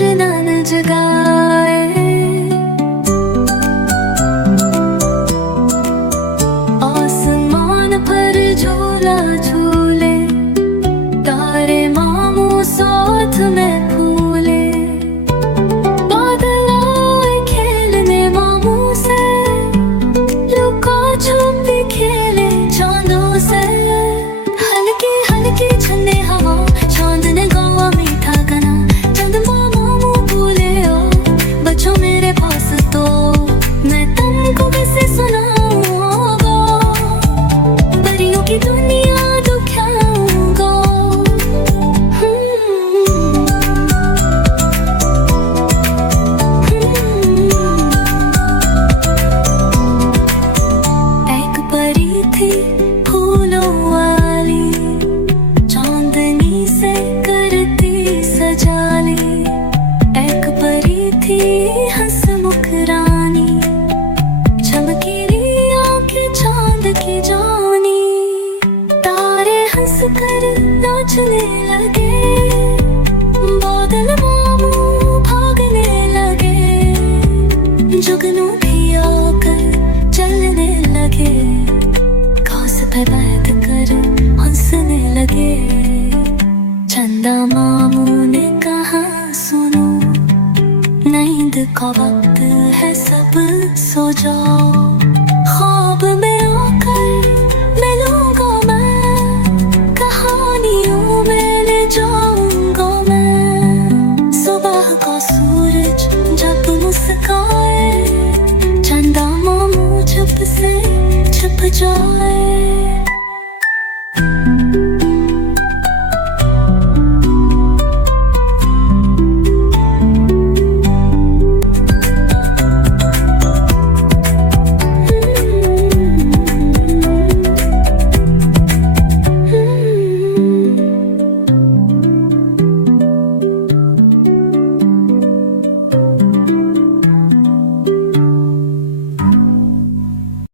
करना न जगाए। आसमान पर झूला झूले, तारे मामू साथ में फूले। बादल आए खेलने मामू से, लुका छुपी खेले चांदों से। हल्की हल्की छन्ने हवा, चांद ने गावा मीठा गाना। चंद्रमा मामू बोले ओ बच्चों मेरे पास तो, मैं तुमको कैसे सुनाऊंगा, परियों की दुनिया दुखियाऊंगा। एक परी थी फूलों वाली, चांदनी से करती सजाली। एक परी थी हंसमुख रानी, चमकीली आंखें चांद की जानी। तारे हंस कर नाचने लगे, बादल मामू भागने लगे। जुगनू भी आकर चलने लगे, घास पे बैठ कर हंसने लगे। चंदा मामू ने कहा सुनो, नींद का वक्त है सब सो जाओ। ख्वाब में आकर मिलूंगा मैं, कहानियों में ले जाऊंगा मैं। सुबह का सूरज जब मुस्काए, चंदा मामू चुप से छुप जाए।